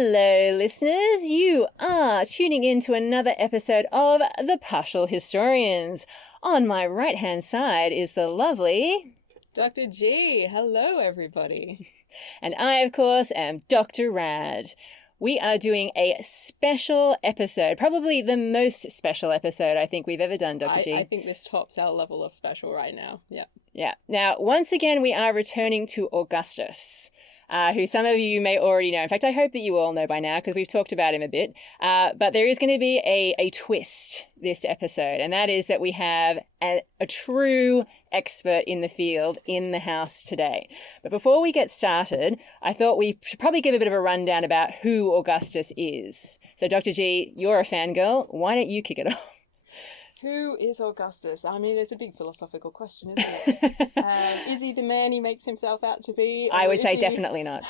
Hello, listeners. You are tuning in to another episode of The Partial Historians. On my right-hand side is the lovely Dr. G. Hello, everybody. And I, of course, am Dr. Rad. We are doing a special episode, probably the most special episode I think we've ever done, Dr. G. I think this tops our level of special right now. Yeah. Yeah. Now, once again, we are returning to Augustus, who some of you may already know. In fact, I hope that you all know by now because we've talked about him a bit. But there is going to be a twist this episode, and that is that we have a true expert in the field in the house today. But before we get started, I thought we should probably give a bit of a rundown about who Augustus is. So, Dr. G, you're a fangirl. Why don't you kick it off? Who is Augustus? I mean, it's a big philosophical question, isn't it? Is he the man he makes himself out to be? I would say definitely not.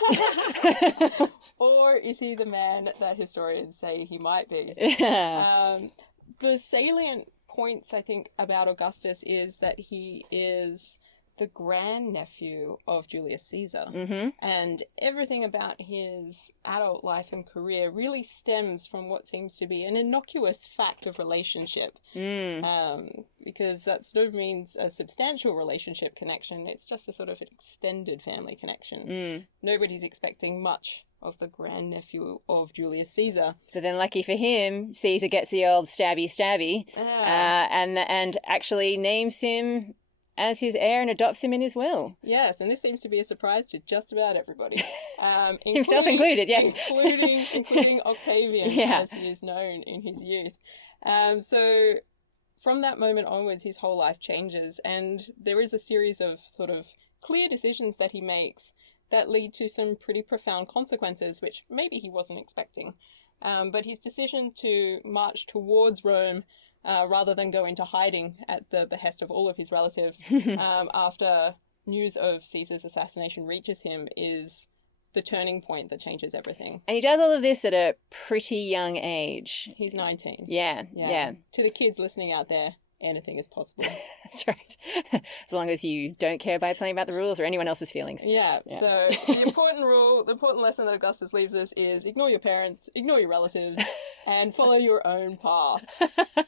Or is he the man that historians say he might be? The salient points, I think, about Augustus is that he is the grandnephew of Julius Caesar. Mm-hmm. And everything about his adult life and career really stems from what seems to be an innocuous fact of relationship. Because that's no means a substantial relationship connection. It's just a sort of an extended family connection. Nobody's expecting much of the grandnephew of Julius Caesar. But then lucky for him, Caesar gets the old stabby and actually names him as his heir and adopts him in his will. Yes, and this seems to be a surprise to just about everybody. Himself included, yeah. including Octavian, as he is known in his youth. So from that moment onwards, his whole life changes, and there is a series of sort of clear decisions that he makes that lead to some pretty profound consequences, which maybe he wasn't expecting. But his decision to march towards Rome rather than go into hiding at the behest of all of his relatives after news of Caesar's assassination reaches him is the turning point that changes everything. And he does all of this at a pretty young age. He's 19. Yeah. To the kids listening out there, anything is possible. That's right. As long as you don't care about playing about the rules or anyone else's feelings. Yeah. So the important lesson that Augustus leaves us is ignore your parents, ignore your relatives, and follow your own path.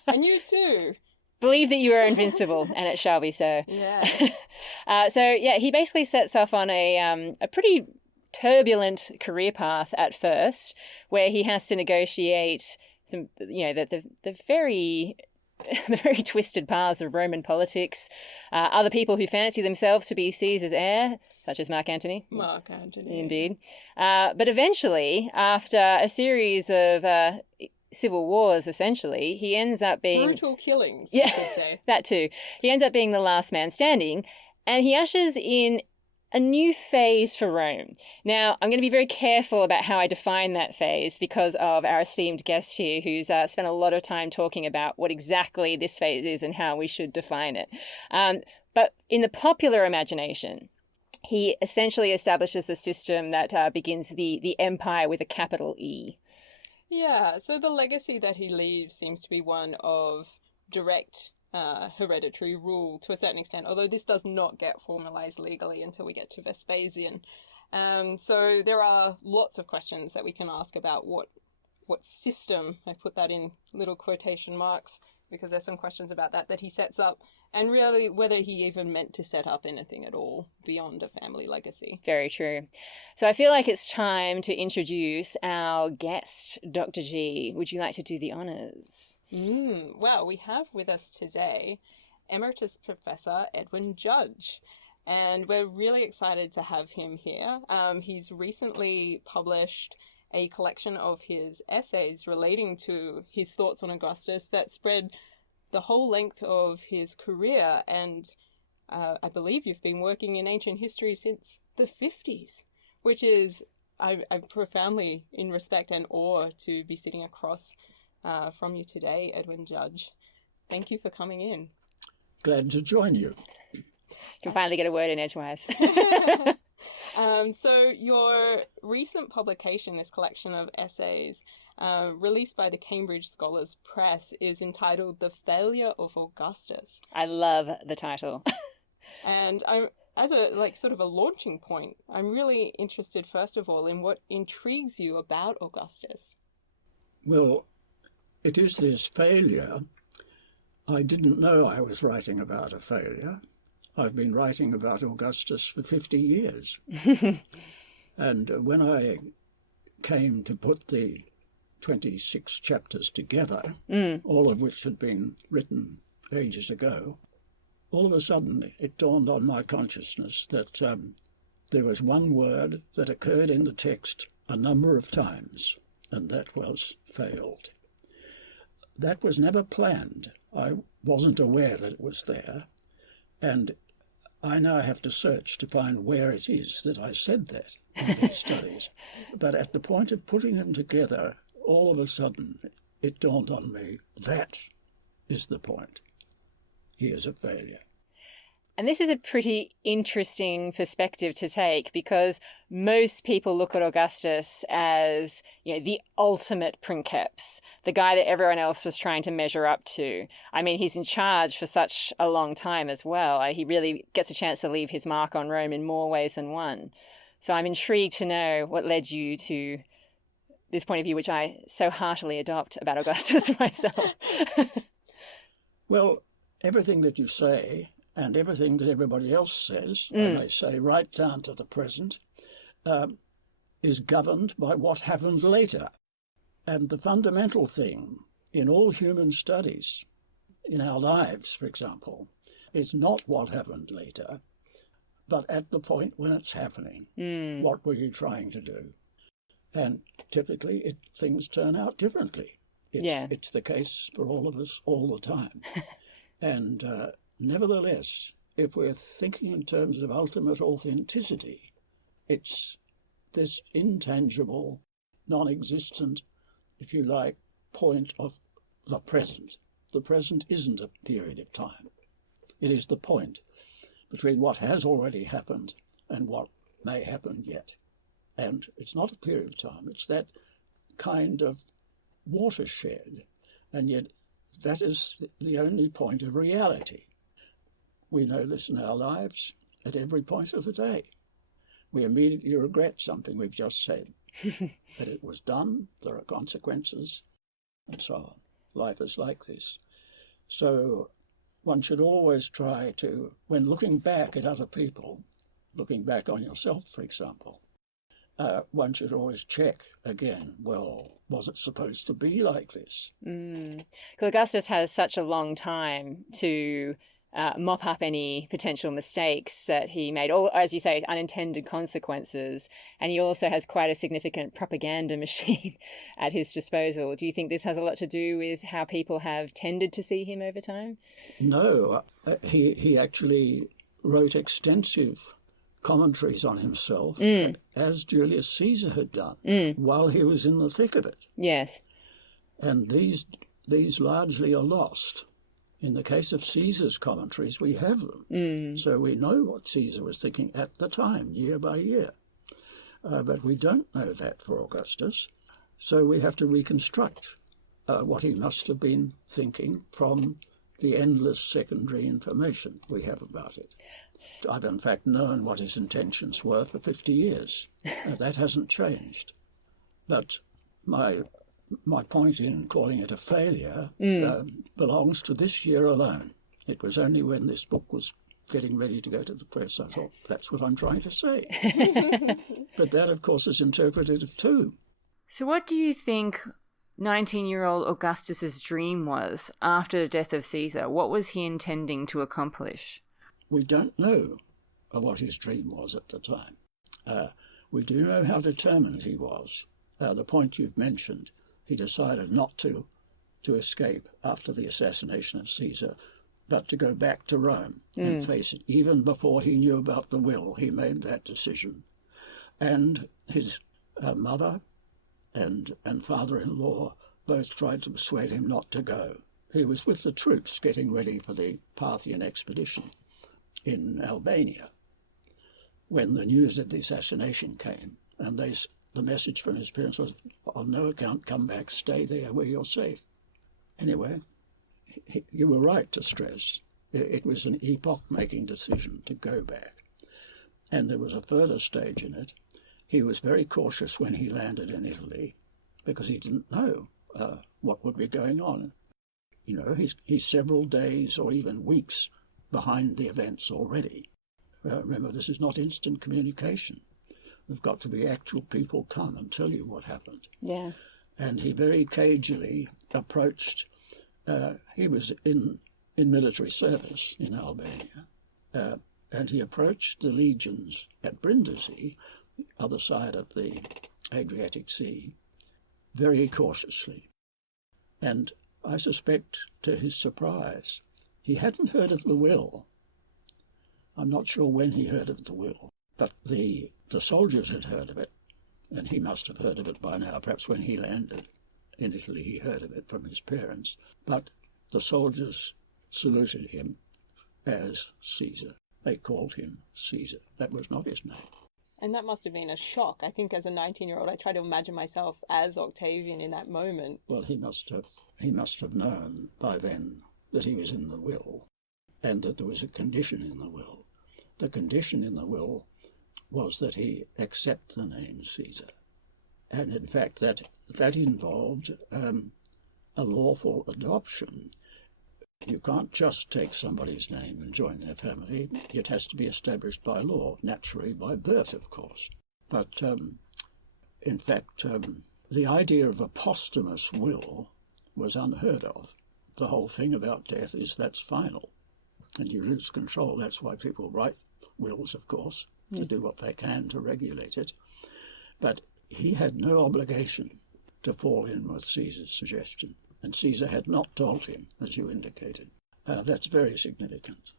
And you too. Believe that you are invincible, and it shall be so. Yeah. He basically sets off on a pretty turbulent career path at first, where he has to negotiate some, the very twisted paths of Roman politics. Other people who fancy themselves to be Caesar's heir, such as Mark Antony. Indeed. But eventually, after a series of civil wars, essentially, he ends up being... brutal killings, you could say. That too. He ends up being the last man standing, and he ushers in a new phase for Rome. Now, I'm going to be very careful about how I define that phase because of our esteemed guest here who's spent a lot of time talking about what exactly this phase is and how we should define it. But in the popular imagination, he essentially establishes a system that begins the empire with a capital E. Yeah, so the legacy that he leaves seems to be one of direct hereditary rule to a certain extent, although this does not get formalized legally until we get to Vespasian. So there are lots of questions that we can ask about what system, I put that in little quotation marks because there's some questions about that he sets up, and really whether he even meant to set up anything at all beyond a family legacy. Very true. So I feel like it's time to introduce our guest, Dr. G. Would you like to do the honours? Well, we have with us today Emeritus Professor Edwin Judge, and we're really excited to have him here. He's recently published a collection of his essays relating to his thoughts on Augustus that spread the whole length of his career, and I believe you've been working in ancient history since the 50s, which is, I'm profoundly in respect and awe to be sitting across from you today, Edwin Judge. Thank you for coming in. Glad to join you. You can finally get a word in edgewise. So your recent publication, this collection of essays, released by the Cambridge Scholars Press, is entitled The Failure of Augustus. I love the title. And as a sort of a launching point, I'm really interested, first of all, in what intrigues you about Augustus. Well, it is this failure. I didn't know I was writing about a failure. I've been writing about Augustus for 50 years. And when I came to put the 26 chapters together, all of which had been written ages ago, all of a sudden it dawned on my consciousness that there was one word that occurred in the text a number of times, and that was failed. That was never planned. I wasn't aware that it was there, and I now have to search to find where it is that I said that in these studies. But at the point of putting them together, all of a sudden it dawned on me, that is the point. He is a failure. And this is a pretty interesting perspective to take, because most people look at Augustus as, the ultimate princeps, the guy that everyone else was trying to measure up to. I mean, he's in charge for such a long time as well. He really gets a chance to leave his mark on Rome in more ways than one. So I'm intrigued to know what led you to this point of view, which I so heartily adopt about Augustus myself. Well, everything that you say and everything that everybody else says, I may say, right down to the present, is governed by what happened later. And the fundamental thing in all human studies, in our lives, for example, is not what happened later, but at the point when it's happening. What were you trying to do? And typically things turn out differently. It's the case for all of us all the time. And nevertheless, if we're thinking in terms of ultimate authenticity, it's this intangible, non-existent, if you like, point of the present. The present isn't a period of time. It is the point between what has already happened and what may happen yet. And it's not a period of time. It's that kind of watershed. And yet that is the only point of reality. We know this in our lives at every point of the day. We immediately regret something we've just said. That it was done, there are consequences, and so on. Life is like this. So one should always try to, when looking back at other people, looking back on yourself, for example, one should always check again, well, was it supposed to be like this? Because Augustus has such a long time to mop up any potential mistakes that he made, or, as you say, unintended consequences. And he also has quite a significant propaganda machine at his disposal. Do you think this has a lot to do with how people have tended to see him over time? No, he actually wrote extensive commentaries on himself, as Julius Caesar had done, while he was in the thick of it. Yes. And these largely are lost. In the case of Caesar's commentaries, we have them. So we know what Caesar was thinking at the time, year by year. But we don't know that for Augustus. So we have to reconstruct what he must have been thinking from the endless secondary information we have about it. I've in fact known what his intentions were for 50 years. That hasn't changed. But my point in calling it a failure belongs to this year alone. It was only when this book was getting ready to go to the press I thought, that's what I'm trying to say. But that, of course, is interpretative too. So what do you think 19-year-old Augustus's dream was after the death of Caesar? What was he intending to accomplish? We don't know what his dream was at the time. We do know how determined he was. The point you've mentioned, he decided not to escape after the assassination of Caesar, but to go back to Rome and face it. Even before he knew about the will, he made that decision. And his mother and father-in-law both tried to persuade him not to go. He was with the troops getting ready for the Parthian expedition in Albania when the news of the assassination came, and the message from his parents was, on no account come back, stay there where you're safe. Anyway, you were right to stress it was an epoch-making decision to go back. And there was a further stage in it. He was very cautious when he landed in Italy because he didn't know what would be going on. You know, he's several days or even weeks behind the events already. Remember, this is not instant communication. There've got to be actual people come and tell you what happened. Yeah. And he very cagily approached, he was in military service in Albania, and he approached the legions at Brindisi, the other side of the Adriatic Sea, very cautiously. And I suspect, to his surprise, he hadn't heard of the will. I'm not sure when he heard of the will, but the soldiers had heard of it, and he must have heard of it by now. Perhaps when he landed in Italy, he heard of it from his parents. But the soldiers saluted him as Caesar. They called him Caesar. That was not his name. And that must have been a shock. I think as a 19-year-old, I try to imagine myself as Octavian in that moment. Well, he must have known by then that he was in the will, and that there was a condition in the will. The condition in the will was that he accept the name Caesar. And in fact, that involved a lawful adoption. You can't just take somebody's name and join their family. It has to be established by law, naturally by birth, of course. But in fact, the idea of a posthumous will was unheard of. The whole thing about death is that's final, and you lose control. That's why people write wills, of course, to do what they can to regulate it. But he had no obligation to fall in with Caesar's suggestion, and Caesar had not told him, as you indicated. That's very significant.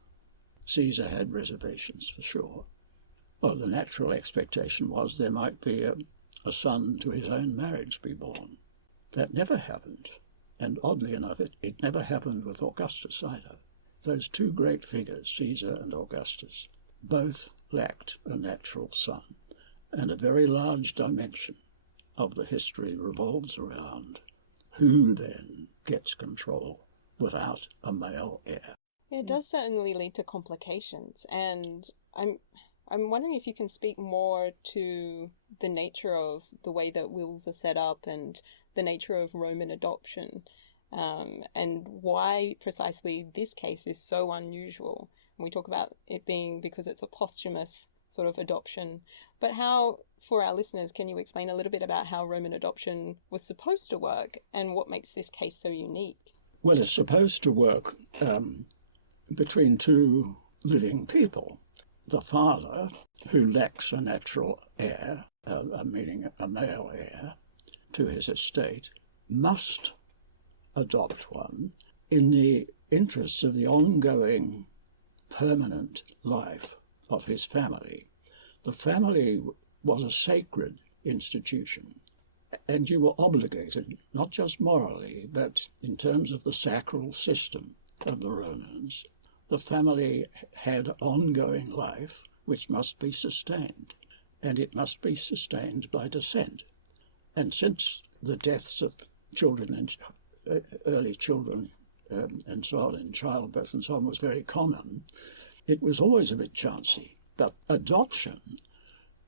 Caesar had reservations, for sure. Well, the natural expectation was there might be a son to his own marriage be born. That never happened, and oddly enough, it never happened with Augustus either. Those two great figures, Caesar and Augustus, both lacked a natural son, and a very large dimension of the history revolves around who then gets control without a male heir. It does certainly lead to complications, and I'm wondering if you can speak more to the nature of the way that wills are set up and the nature of Roman adoption, and why precisely this case is so unusual. We talk about it being because it's a posthumous sort of adoption, but how, for our listeners, can you explain a little bit about how Roman adoption was supposed to work and what makes this case so unique? Well, it's supposed to work between two living people. The father, who lacks a natural heir, meaning a male heir, to his estate, must adopt one in the interests of the ongoing permanent life of his family. The family was a sacred institution, and you were obligated, not just morally, but in terms of the sacral system of the Romans. The family had ongoing life which must be sustained, and it must be sustained by descent. And since the deaths of children and early children and so on, in childbirth and so on, was very common, it was always a bit chancy. But adoption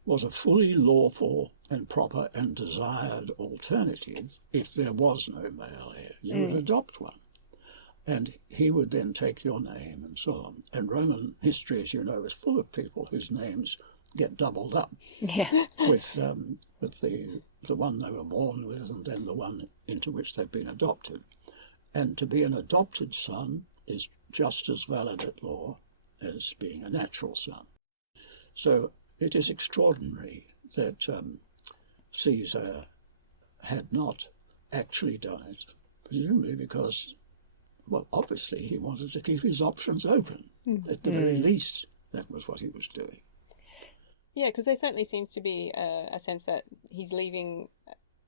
was a fully lawful and proper and desired alternative if there was no male heir. You would adopt one, and he would then take your name and so on. And Roman history, as you know, is full of people whose names get doubled up with the one they were born with and then the one into which they've been adopted. And to be an adopted son is just as valid at law as being a natural son. So it is extraordinary that Caesar had not actually done it, presumably because, well, obviously he wanted to keep his options open. At the very least, that was what he was doing. Yeah, because there certainly seems to be a sense that he's leaving,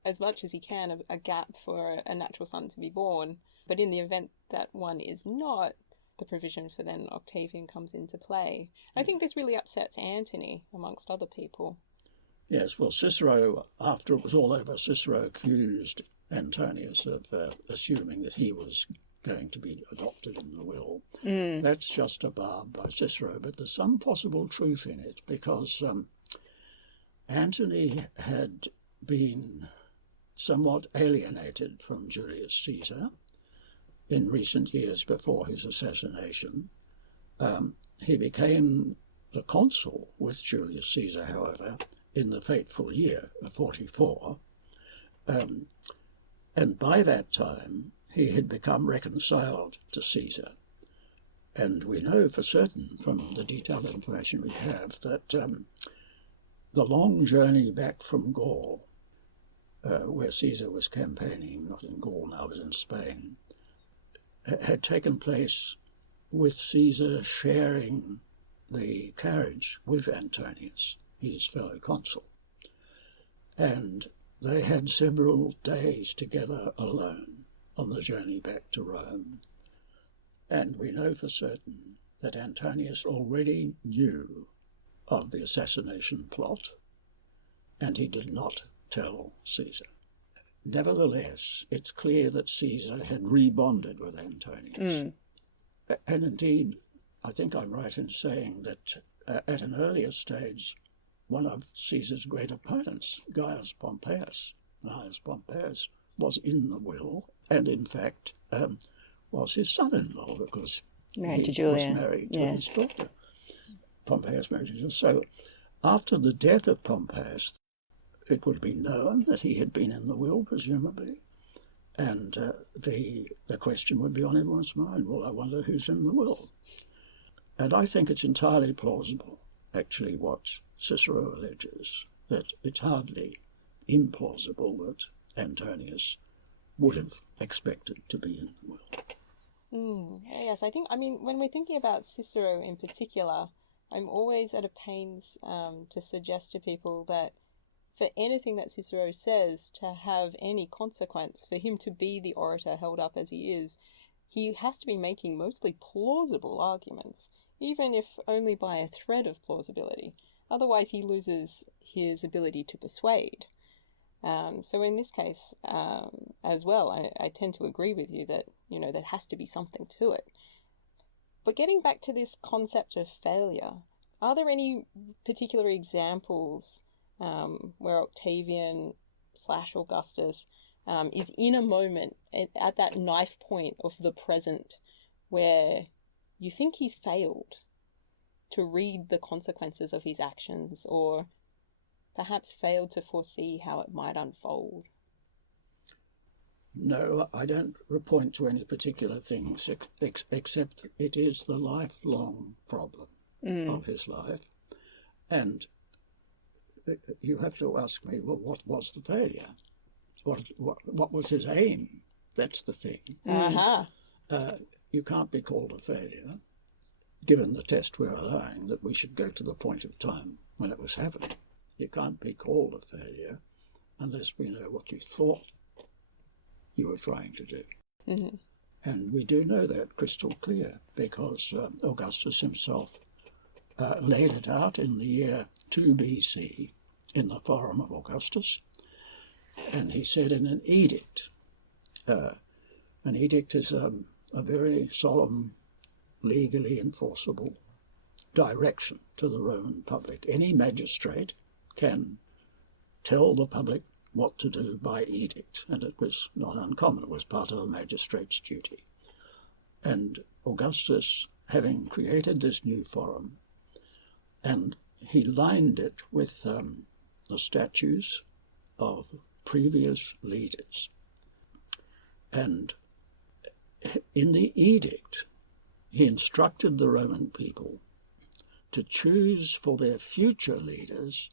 as much as he can, a gap for a natural son to be born. But in the event that one is not, the provision for then Octavian comes into play. I think this really upsets Antony, amongst other people. Yes, well, Cicero, after it was all over, Cicero accused Antonius of assuming that he was going to be adopted in the will. That's just a barb by Cicero, but there's some possible truth in it, because Antony had been somewhat alienated from Julius Caesar in recent years before his assassination. He became the consul with Julius Caesar, however, in the fateful year of 44. And by that time, he had become reconciled to Caesar. And we know for certain from the detailed information we have that the long journey back from Gaul, where Caesar was campaigning, not in Gaul now, but in Spain, had taken place with Caesar sharing the carriage with Antonius, his fellow consul. And they had several days together alone on the journey back to Rome. And we know for certain that Antonius already knew of the assassination plot, and he did not tell Caesar. Nevertheless, it's clear that Caesar had rebonded with Antonius. And indeed, I think I'm right in saying that at an earlier stage, one of Caesar's great opponents, Gaius Pompeius, was in the will, and in fact was his son-in-law, because married to he Julia. was married to his daughter. Pompeius married to Julia. So after the death of Pompeius, it would be known that he had been in the will, presumably, and the question would be on everyone's mind, well, I wonder who's in the will. And I think it's entirely plausible, actually, what Cicero alleges, that it's hardly implausible that Antonius would have expected to be in the will. Yes, when we're thinking about Cicero in particular, I'm always at a pains to suggest to people that for anything that Cicero says to have any consequence, for him to be the orator held up as he is, he has to be making mostly plausible arguments, even if only by a thread of plausibility. Otherwise, he loses his ability to persuade. So in this case, as well, I tend to agree with you that, there has to be something to it. But getting back to this concept of failure, are there any particular examples where Octavian / Augustus is in a moment at that knife point of the present where you think he's failed to read the consequences of his actions, or perhaps failed to foresee how it might unfold? No, I don't point to any particular things, except it is the lifelong problem of his life. And you have to ask me, well, what was the failure? What was his aim? That's the thing. You can't be called a failure, given the test we're allowing, that we should go to the point of time when it was happening. You can't be called a failure unless we know what you thought you were trying to do. And we do know that crystal clear, because Augustus himself laid it out in the year 2 BC in the Forum of Augustus, and he said in an edict, an edict is a very solemn, legally enforceable direction to the Roman public. Any magistrate can tell the public what to do by edict, and it was not uncommon. It was part of a magistrate's duty. And Augustus, having created this new forum, and he lined it with the statues of previous leaders. And in the edict, he instructed the Roman people to choose for their future leaders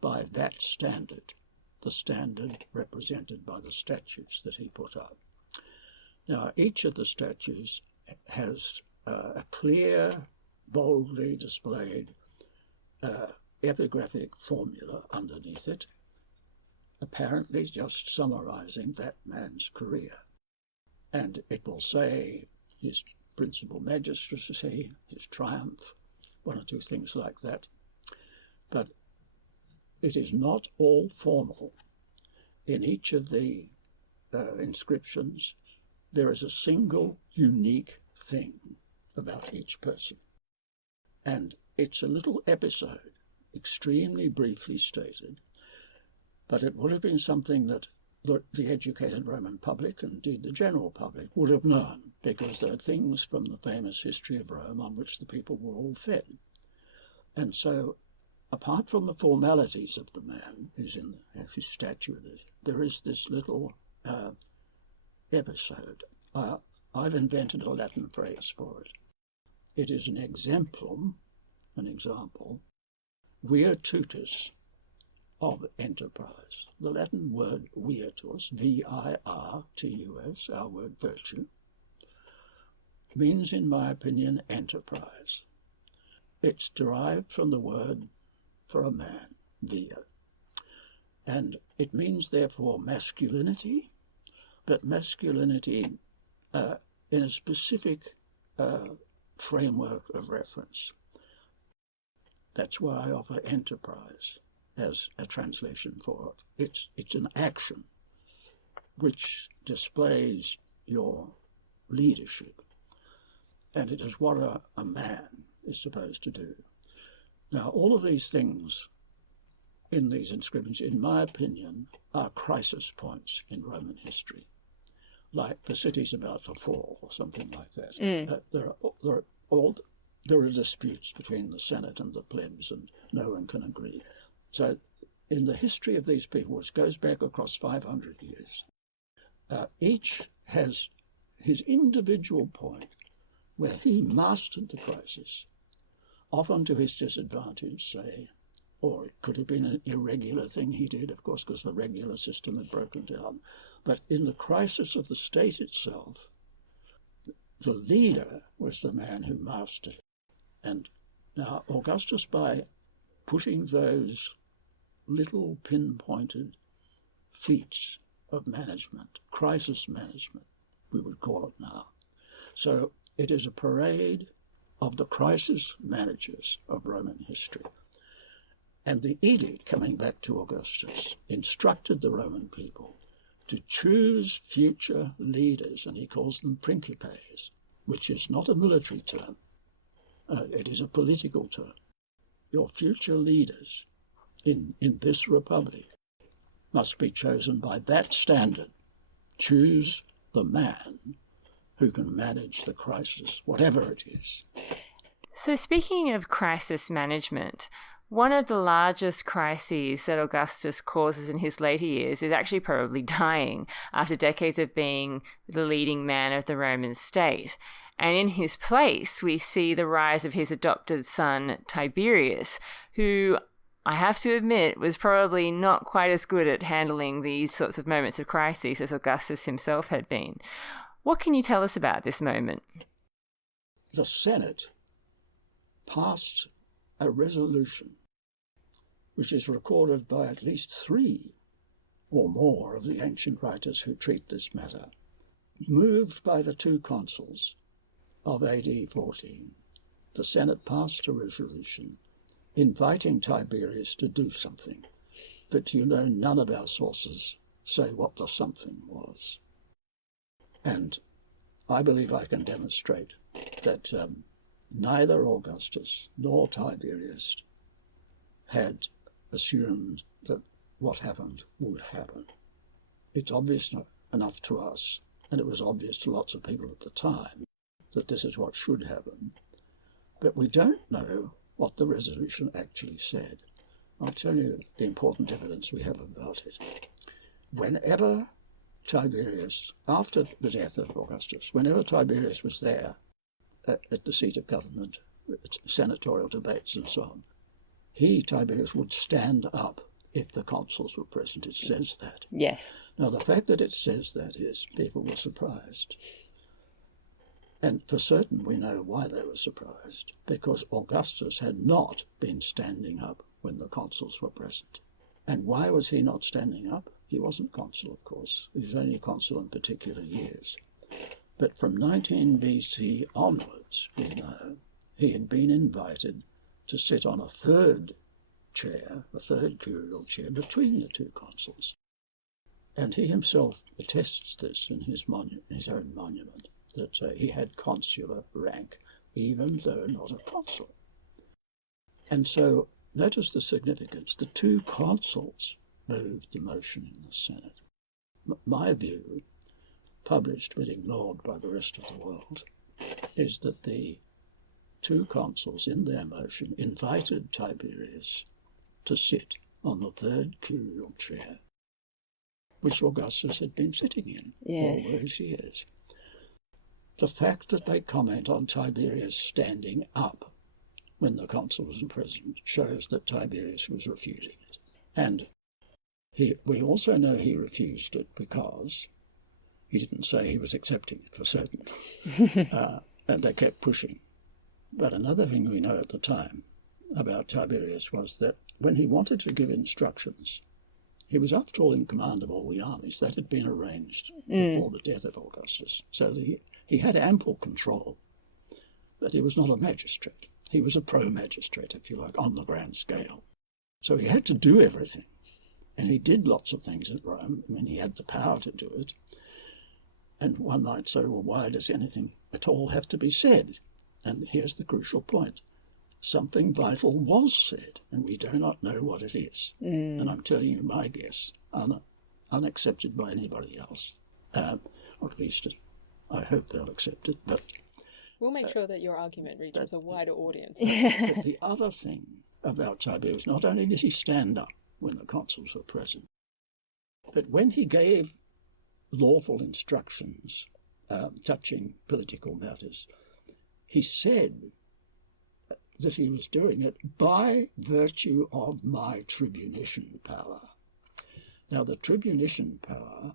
by that standard, the standard represented by the statues that he put up. Now, each of the statues has a clear, boldly displayed epigraphic formula underneath it, apparently just summarizing that man's career. And it will say his principal magistracy, his triumph, one or two things like that. But it is not all formal. In each of the inscriptions, there is a single unique thing about each person. And it's a little episode, extremely briefly stated, but it would have been something that the educated Roman public, and indeed the general public, would have known, because there are things from the famous history of Rome on which the people were all fed. And so, apart from the formalities of the man who's in whose statue there is this little episode. I've invented a Latin phrase for it. It is an exemplum, an example, virtutis of enterprise. The Latin word virtus, V-I-R-T-U-S, our word virtue, means, in my opinion, enterprise. It's derived from the word for a man, vir. And it means, therefore, masculinity, but masculinity in a specific framework of reference. That's why I offer enterprise as a translation for it. It's an action which displays your leadership, and it is what a man is supposed to do. Now, all of these things in these inscriptions, in my opinion, are crisis points in Roman history, like the city's about to fall or something like that. There are disputes between the Senate and the plebs, and no one can agree. So in the history of these people, which goes back across 500 years, each has his individual point where he mastered the crisis, often to his disadvantage, say, or it could have been an irregular thing he did, of course, because the regular system had broken down. But in the crisis of the state itself, the leader was the man who mastered it. And now Augustus, by putting those little pinpointed feats of management, crisis management, we would call it now. So it is a parade of the crisis managers of Roman history. And the edict, coming back to Augustus, instructed the Roman people to choose future leaders, and he calls them principes, which is not a military term. It is a political term. Your future leaders in this republic must be chosen by that standard. Choose the man who can manage the crisis, whatever it is. So speaking of crisis management, one of the largest crises that Augustus causes in his later years is actually probably dying after decades of being the leading man of the Roman state. And in his place, we see the rise of his adopted son, Tiberius, who, I have to admit, was probably not quite as good at handling these sorts of moments of crisis as Augustus himself had been. What can you tell us about this moment? The Senate passed a resolution, which is recorded by at least 3 or more of the ancient writers who treat this matter, moved by the 2 consuls of AD 14. The Senate passed a resolution inviting Tiberius to do something, but none of our sources say what the something was. And I believe I can demonstrate that neither Augustus nor Tiberius had assumed that what happened would happen. It's obvious enough to us, and it was obvious to lots of people at the time, that this is what should happen. But we don't know what the resolution actually said. I'll tell you the important evidence we have about it. Whenever Tiberius, after the death of Augustus, whenever Tiberius was there at the seat of government, senatorial debates and so on, Tiberius, would stand up if the consuls were present. It says that. Yes. Now, the fact that it says that is people were surprised. And for certain we know why they were surprised, because Augustus had not been standing up when the consuls were present. And why was he not standing up? He wasn't consul, of course. He was only consul in particular years. But from 19 BC onwards, we know, he had been invited to sit on a third chair, a third curial chair, between the 2 consuls. And he himself attests this in his own monument, that he had consular rank, even though not a consul. And so notice the significance. The two consuls moved the motion in the Senate. My view, published but ignored by the rest of the world, is that the two consuls in their motion invited Tiberius to sit on the third curial chair, which Augustus had been sitting in all those years. The fact that they comment on Tiberius standing up when the consuls were present shows that Tiberius was refusing it. And we also know he refused it because he didn't say he was accepting it for certain. And they kept pushing. But another thing we know at the time about Tiberius was that when he wanted to give instructions, he was, after all, in command of all the armies. That had been arranged before the death of Augustus. So he had ample control, but he was not a magistrate. He was a pro-magistrate, if you like, on the grand scale. So he had to do everything. And he did lots of things at Rome. I mean, he had the power to do it. And one might say, well, why does anything at all have to be said? And here's the crucial point. Something vital was said, and we do not know what it is. And I'm telling you my guess, unaccepted by anybody else. Or at least I hope they'll accept it. But we'll make sure that your argument reaches a wider audience. But the other thing about Tiberius, not only did he stand up when the consuls were present, but when he gave lawful instructions touching political matters, he said that he was doing it by virtue of my tribunician power. Now, the tribunician power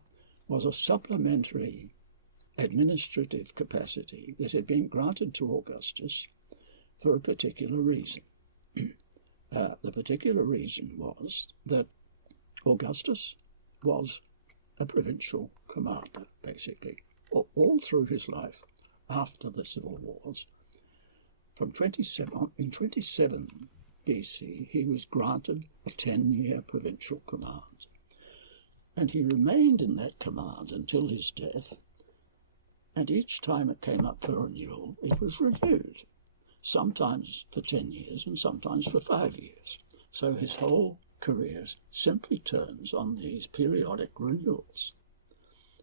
was a supplementary administrative capacity that had been granted to Augustus for a particular reason. The particular reason was that Augustus was a provincial commander, basically, all through his life after the civil wars. In 27 BC, he was granted a 10-year provincial command. And he remained in that command until his death. And each time it came up for renewal, it was renewed, sometimes for 10 years and sometimes for 5 years. So his whole career simply turns on these periodic renewals.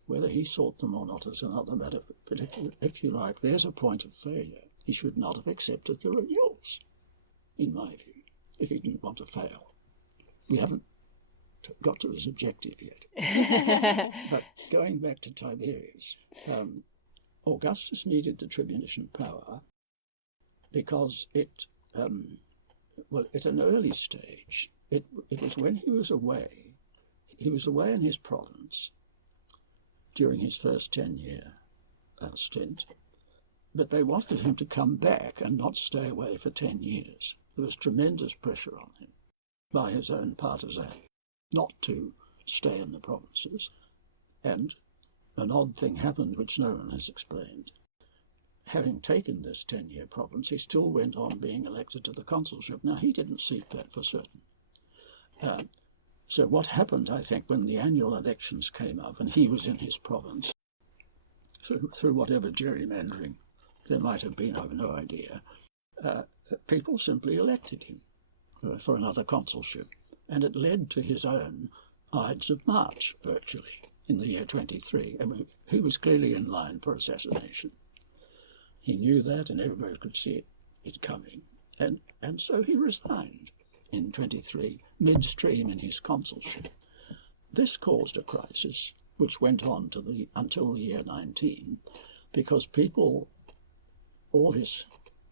Whether he sought them or not is another matter, but if you like, there's a point of failure. He should not have accepted the renewals, in my view, if he didn't want to fail. We haven't got to his objective yet. But going back to Tiberius, Augustus needed the tribunician power because at an early stage, it was when he was away in his province during his first 10-year stint, but they wanted him to come back and not stay away for 10 years. There was tremendous pressure on him by his own partisans not to stay in the provinces. And an odd thing happened which no one has explained. Having taken this 10-year province, he still went on being elected to the consulship. Now, he didn't seek that for certain. So what happened, I think, when the annual elections came up and he was in his province, through whatever gerrymandering there might have been, I have no idea, people simply elected him for another consulship. And it led to his own Ides of March, virtually, in the year 23. I mean, he was clearly in line for assassination. He knew that, and everybody could see it coming. And so he resigned in 23, midstream in his consulship. This caused a crisis, which went on until the year 19, because people, all his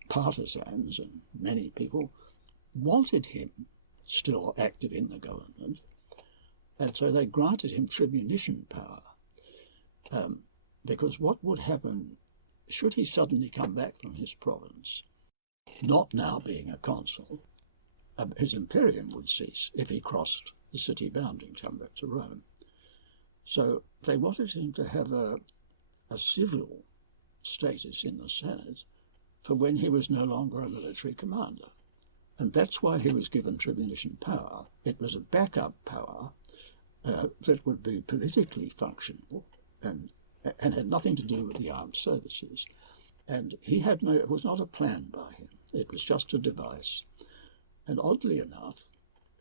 partisans and many people, wanted him still active in the government, and so they granted him tribunician power, because what would happen should he suddenly come back from his province, not now being a consul, his imperium would cease if he crossed the city boundary and come back to Rome. So they wanted him to have a civil status in the Senate for when he was no longer a military commander. And that's why he was given tribunician power. It was a backup power that would be politically functional and had nothing to do with the armed services. And it was not a plan by him. It was just a device. And oddly enough,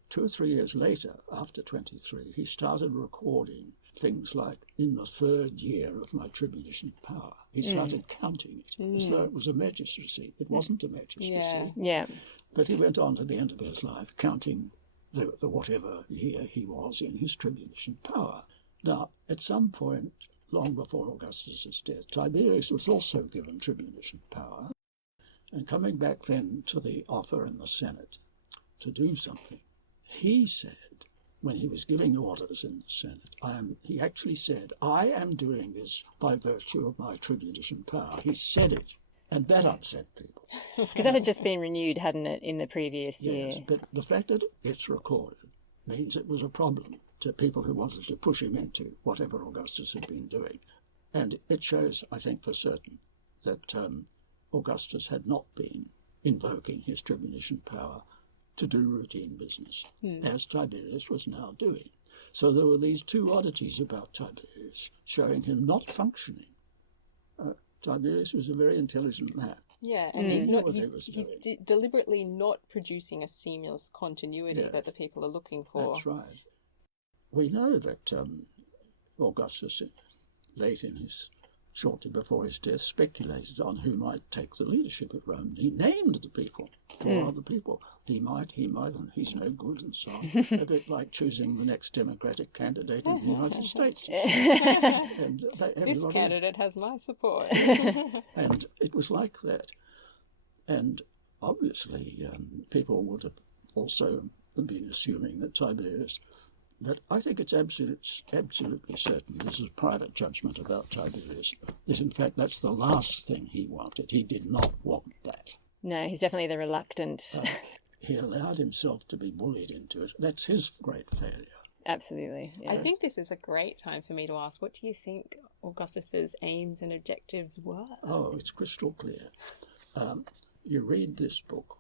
2 or 3 years later, after 23, he started recording things like, in the 3rd year of my tribunician power. He started counting it as though it was a magistracy. It wasn't a magistracy. Yeah. But he went on to the end of his life counting the whatever year he was in his tribunician power. Now, at some point, long before Augustus's death, Tiberius was also given tribunician power. And coming back then to the offer in the Senate to do something, he said, when he was giving orders in the Senate, he actually said, I am doing this by virtue of my tribunician power. He said it, and that upset people. Because that had just been renewed, hadn't it, in the previous year? Yes, but the fact that it's recorded means it was a problem to people who wanted to push him into whatever Augustus had been doing. And it shows, I think, for certain that Augustus had not been invoking his tribunician power to do routine business, as Tiberius was now doing. So there were these two oddities about Tiberius, showing him not functioning. Tiberius was a very intelligent man. Yeah, and he's deliberately not producing a seamless continuity that the people are looking for. That's right. We know that Augustus, shortly before his death, speculated on who might take the leadership at Rome. He named the people, 4 other people. He might, and he's no good, and so on. A bit like choosing the next Democratic candidate in the United States. And this candidate has my support. And it was like that. And obviously, people would have also been assuming that Tiberius, but I think it's absolutely certain, this is private judgment about Tiberius, that in fact that's the last thing he wanted. He did not want that. No, he's definitely the reluctant. He allowed himself to be bullied into it. That's his great failure. Absolutely. Yeah. I think this is a great time for me to ask, what do you think Augustus's aims and objectives were? Oh, it's crystal clear. You read this book.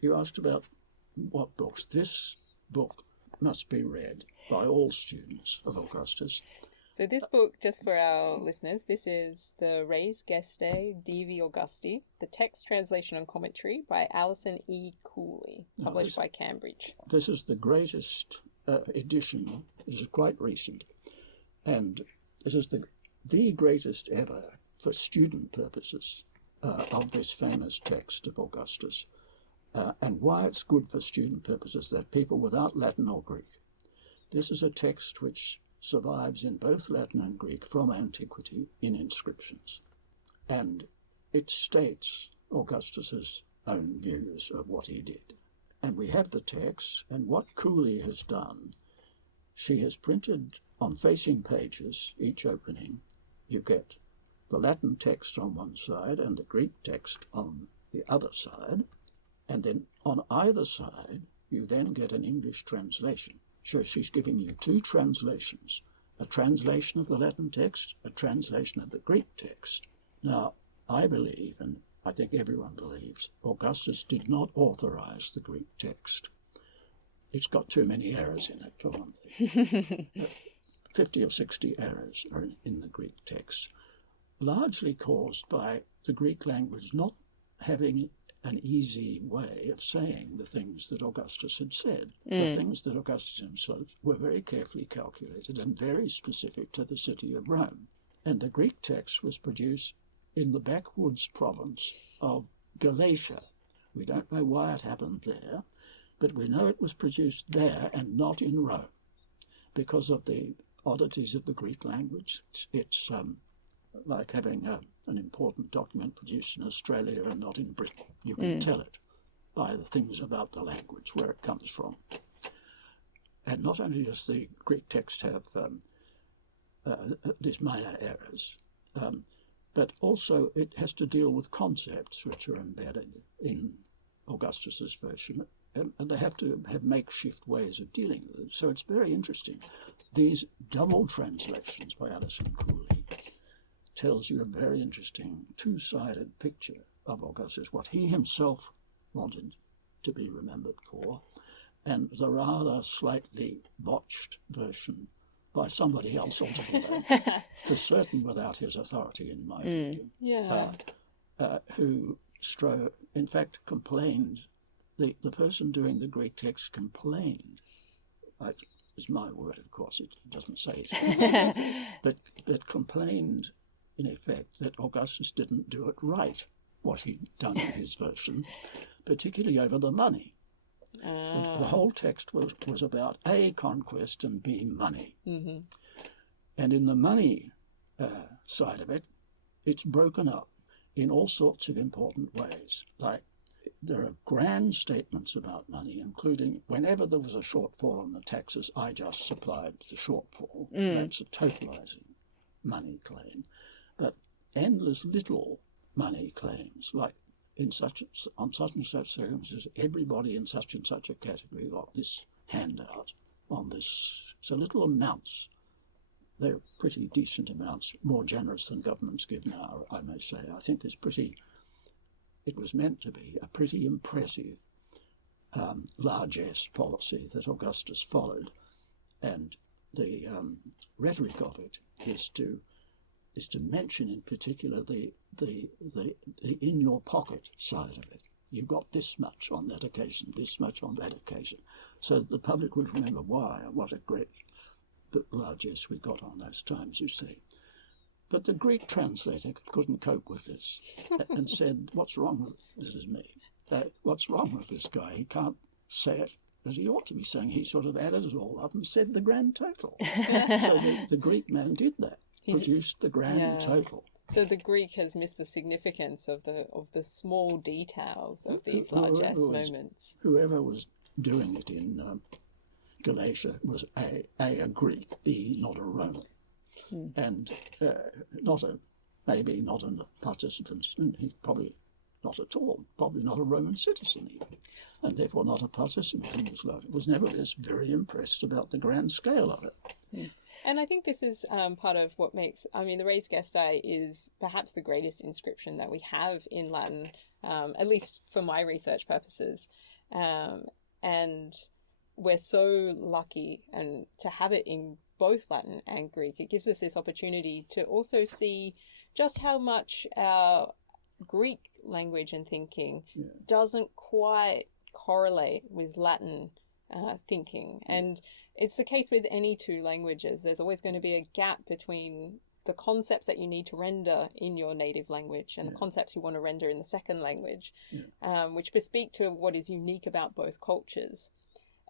You asked about what books. This book must be read by all students of Augustus. So this book, just for our listeners, this is the Res Gestae Divi Augusti, the text, translation and commentary by Alison E. Cooley, published by Cambridge. This is the greatest edition. This is quite recent. And this is the greatest ever for student purposes of this famous text of Augustus. And why it's good for student purposes, that people without Latin or Greek. This is a text which survives in both Latin and Greek from antiquity in inscriptions. And it states Augustus's own views of what he did. And we have the text, and what Cooley has done, she has printed on facing pages, each opening, you get the Latin text on one side and the Greek text on the other side. And then on either side, you then get an English translation. So she's giving you 2 translations, a translation of the Latin text, a translation of the Greek text. Now, I believe, and I think everyone believes, Augustus did not authorize the Greek text. It's got too many errors in it, for one thing. 50 or 60 errors are in the Greek text, largely caused by the Greek language not having an easy way of saying the things that Augustus had said. The things that Augustus himself were very carefully calculated and very specific to the city of Rome. And the Greek text was produced in the backwoods province of Galatia. We don't know why it happened there, but we know it was produced there and not in Rome because of the oddities of the Greek language. It's like having an important document produced in Australia and not in Britain. You can tell it by the things about the language, where it comes from. And not only does the Greek text have these minor errors, but also it has to deal with concepts which are embedded in Augustus's version, and they have to have makeshift ways of dealing with it. So it's very interesting. These double translations by Alison Cooley tells you a very interesting 2-sided picture of Augustus, what he himself wanted to be remembered for, and the rather slightly botched version by somebody else altogether, for certain without his authority, in my view, who in fact complained. The person doing the Greek text complained. It's my word, of course, it doesn't say it, but complained, in effect, that Augustus didn't do it right, what he'd done in his version, particularly over the money. The whole text was about A, conquest, and B, money. Mm-hmm. And in the money side of it, it's broken up in all sorts of important ways. Like, there are grand statements about money, including whenever there was a shortfall on the taxes, I just supplied the shortfall. That's a totalizing money claim. But endless little money claims, like on such and such circumstances, everybody in such and such a category got this handout on this. So little amounts. They're pretty decent amounts, more generous than governments give now, I may say. I think it was meant to be a pretty impressive largesse policy that Augustus followed, and the rhetoric of it is to mention in particular the in your pocket side of it. You got this much on that occasion, this much on that occasion, so that the public would remember why and what a great largesse we got on those times, you see. But the Greek translator couldn't cope with this and said, "What's wrong with this?" Is me. What's wrong with this guy? He can't say it as he ought to be saying. He sort of added it all up and said the grand total. So the Greek man did that. Produced the grand total. So the Greek has missed the significance of the small details of these largesse moments. Whoever was doing it in Galatia was a Greek, B, not a Roman, and maybe not a participant, and he probably not at all, probably not a Roman citizen even, and therefore not a participant in this life. Was nevertheless very impressed about the grand scale of it. Yeah. And I think this is part of what makes, the Res Gestae is perhaps the greatest inscription that we have in Latin, at least for my research purposes. And we're so lucky and to have it in both Latin and Greek. It gives us this opportunity to also see just how much our Greek language and thinking doesn't quite correlate with Latin thinking. And it's the case with any two languages. There's always going to be a gap between the concepts that you need to render in your native language and the concepts you want to render in the second language, which bespeak to what is unique about both cultures.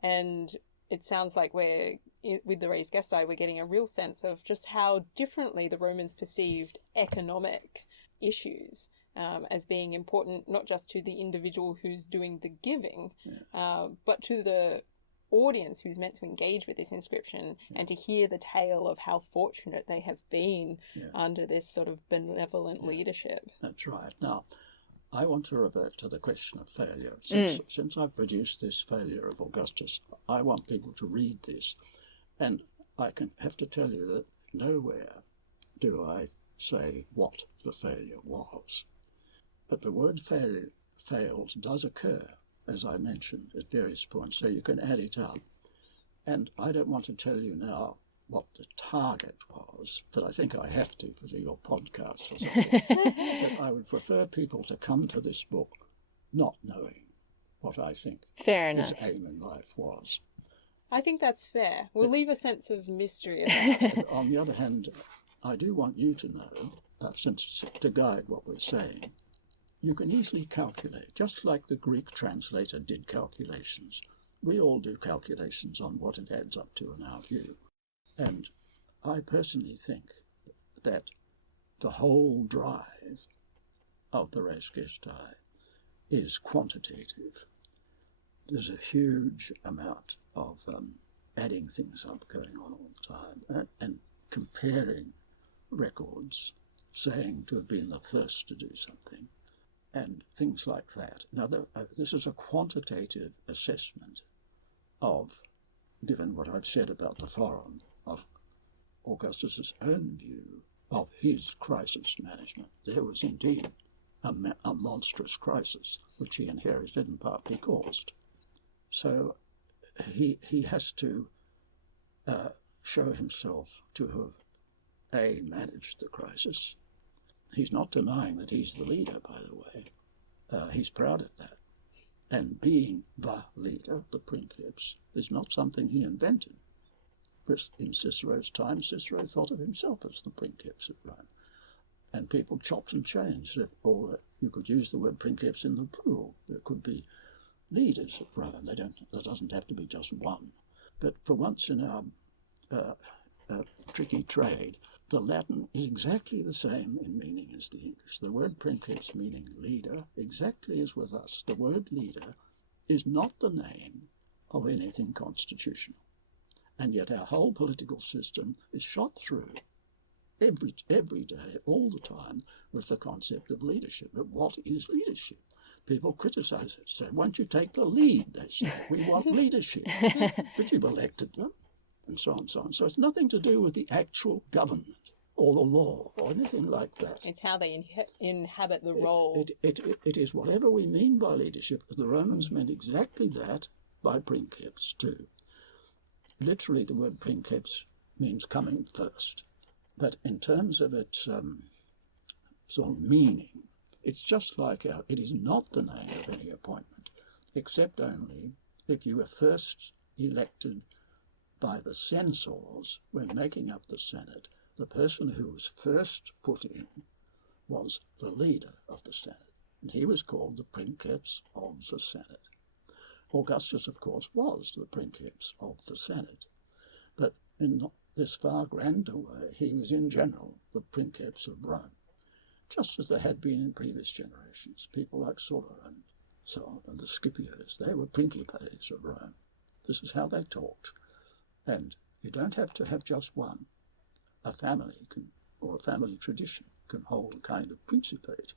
And it sounds like with the Res Gestae, we're getting a real sense of just how differently the Romans perceived economic issues as being important, not just to the individual who's doing the giving, but to the audience who's meant to engage with this inscription and to hear the tale of how fortunate they have been under this sort of benevolent leadership. That's right. Now, I want to revert to the question of failure. Since I've produced this Failure of Augustus, I want people to read this. And I have to tell you that nowhere do I say what the failure was. But the word failed does occur, as I mentioned, at various points, so you can add it up. And I don't want to tell you now what the target was, but I think I have to for your podcast or something. But I would prefer people to come to this book not knowing what I think his aim in life was. I think that's fair. We'll leave a sense of mystery about it. On the other hand, I do want you to know, since to guide what we're saying, you can easily calculate, just like the Greek translator did calculations. We all do calculations on what it adds up to in our view. And I personally think that the whole drive of the Res Gestae is quantitative. There's a huge amount of adding things up going on all the time and comparing records, saying to have been the first to do something, and things like that. Now, this is a quantitative assessment of, given what I've said about the forum, of Augustus's own view of his crisis management. There was indeed a monstrous crisis, which he inherited and partly caused. So he has to show himself to have managed the crisis. He's not denying that he's the leader, by the way. He's proud of that. And being the leader, the princeps, is not something he invented. Because in Cicero's time, Cicero thought of himself as the princeps of Rome. And people chopped and changed it, or you could use the word princeps in the plural. There could be leaders of Rome. There doesn't have to be just one. But for once in our tricky trade, the Latin is exactly the same in meaning as the English. The word princeps, meaning leader, exactly as with us. The word leader is not the name of anything constitutional. And yet our whole political system is shot through every day, all the time, with the concept of leadership. But what is leadership? People criticize it, say, won't you take the lead? They say, we want leadership. But you've elected them, and so on and so on. So it's nothing to do with the actual government or the law or anything like that. It's how they inhabit the role. It is whatever we mean by leadership. The Romans meant exactly that by princeps too. Literally, the word princeps means coming first. But in terms of its sort of meaning, it's just like it is not the name of any appointment, except only if you were first elected by the censors when making up the Senate. The person who was first put in was the leader of the Senate, and he was called the princeps of the Senate. Augustus, of course, was the princeps of the Senate, but in this far grander way, he was in general the princeps of Rome, just as there had been in previous generations. People like Sulla and so on, and the Scipios, they were principes of Rome. This is how they talked. And you don't have to have just one. A family or a family tradition can hold a kind of principate.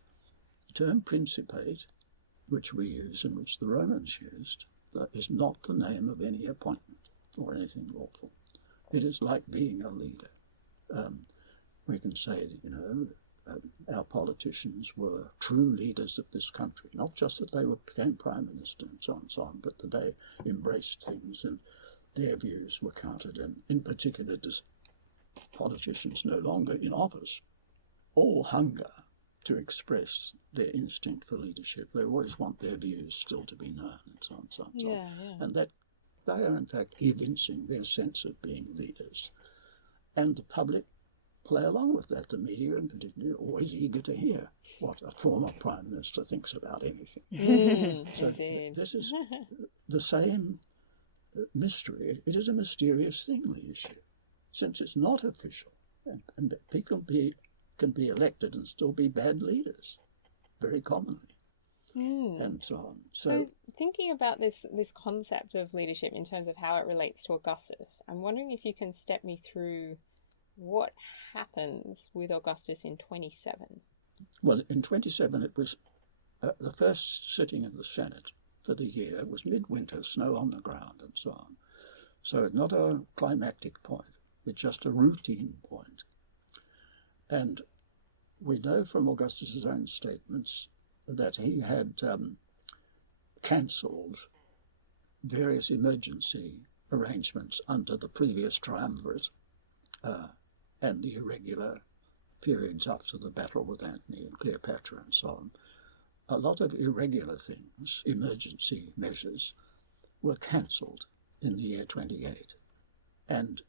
The term principate, which we use and which the Romans used, that is not the name of any appointment or anything lawful. It is like being a leader. We can say that, our politicians were true leaders of this country, not just that they became prime minister and so on, but that they embraced things and their views were counted. And in particular, politicians no longer in office all hunger to express their instinct for leadership. They always want their views still to be known and so on and so on. Yeah. And that they are in fact evincing their sense of being leaders. And the public play along with that. The media in particular are always eager to hear what a former prime minister thinks about anything. So this is the same mystery. It is a mysterious thing, leadership, since it's not official, and people can be elected and still be bad leaders, very commonly, and so on. So thinking about this concept of leadership in terms of how it relates to Augustus, I'm wondering if you can step me through what happens with Augustus in 27. Well, in 27 it was the first sitting of the Senate for the year. It was midwinter, snow on the ground and so on. So not a climactic point, it's just a routine point. And we know from Augustus's own statements that he had cancelled various emergency arrangements under the previous triumvirate and the irregular periods after the battle with Antony and Cleopatra and so on. A lot of irregular things, emergency measures, were cancelled in the year 28. And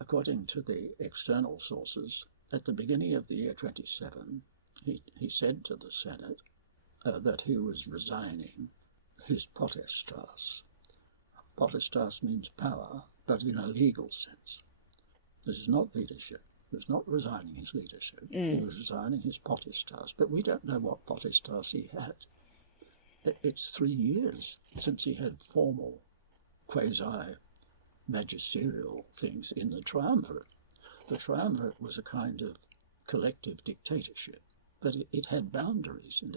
according to the external sources, at the beginning of the year 27, he said to the Senate that he was resigning his potestas. Potestas means power, but in a legal sense. This is not leadership. He was not resigning his leadership. He was resigning his potestas. But we don't know what potestas he had. It's 3 years since he had formal quasi-magisterial things in the triumvirate. The triumvirate was a kind of collective dictatorship, but it had boundaries and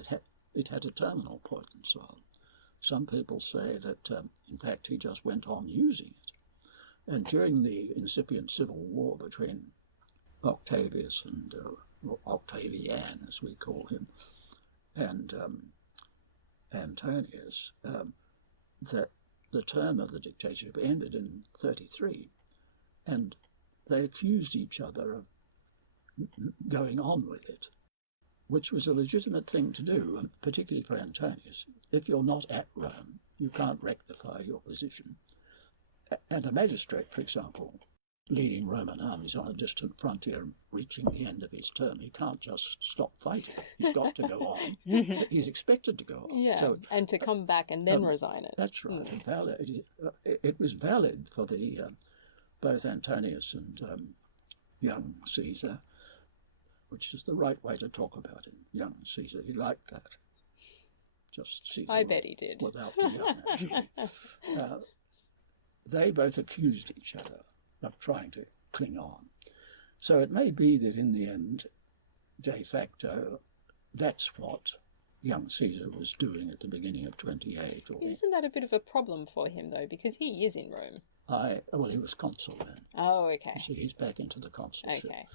it had a terminal point and so on. Some people say that, in fact, he just went on using it. And during the incipient civil war between Octavius and Octavian, as we call him, and Antonius, that the term of the dictatorship ended in 1933, and they accused each other of going on with it, which was a legitimate thing to do, and particularly for Antonius. If you're not at Rome, you can't rectify your position. And a magistrate, for example, leading Roman armies on a distant frontier, reaching the end of his term, he can't just stop fighting. He's got to go on. He's expected to go on. Yeah, so, and to come back and then resign it. That's right. It was valid for the both Antonius and young Caesar, which is the right way to talk about him. Young Caesar, he liked that. Just Caesar. I bet he did. Without the young, actually. They both accused each other of trying to cling on. So it may be that in the end, de facto, that's what young Caesar was doing at the beginning of 28. Isn't that a bit of a problem for him, though, because he is in Rome? Well, he was consul then. Oh, okay. So he's back into the consulship. Okay.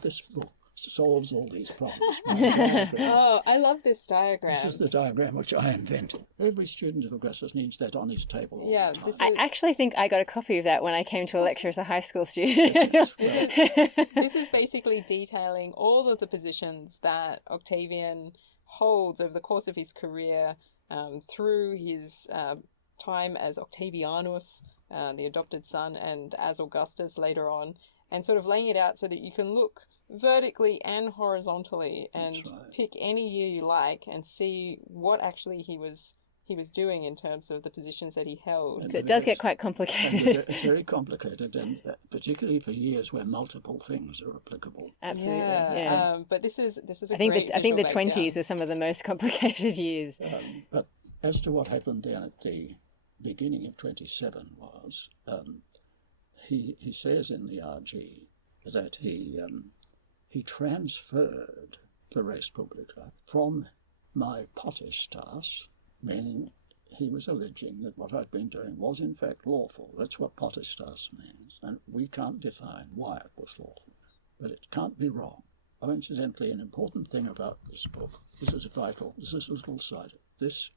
This book solves all these problems. Oh, I love this diagram. This is the diagram which I invented. Every student of Augustus needs that on his table all the time. I actually think I got a copy of that when I came to a lecture as a high school student. This is basically detailing all of the positions that Octavian holds over the course of his career, through his time as Octavianus, the adopted son, and as Augustus later on, and sort of laying it out so that you can look vertically and horizontally and pick any year you like and see what actually he was doing in terms of the positions that he held. And it does get quite complicated. It's very complicated, and particularly for years where multiple things are applicable. Absolutely, yeah. But this is I think the 20s are some of the most complicated years. But as to what happened down at the beginning of 27 was, he says in the RG that he transferred the res publica from my potestas, meaning he was alleging that what I'd been doing was in fact lawful. That's what potestas means, and we can't define why it was lawful, but it can't be wrong. Oh, incidentally, an important thing about this book, this is vital, this is a little side, the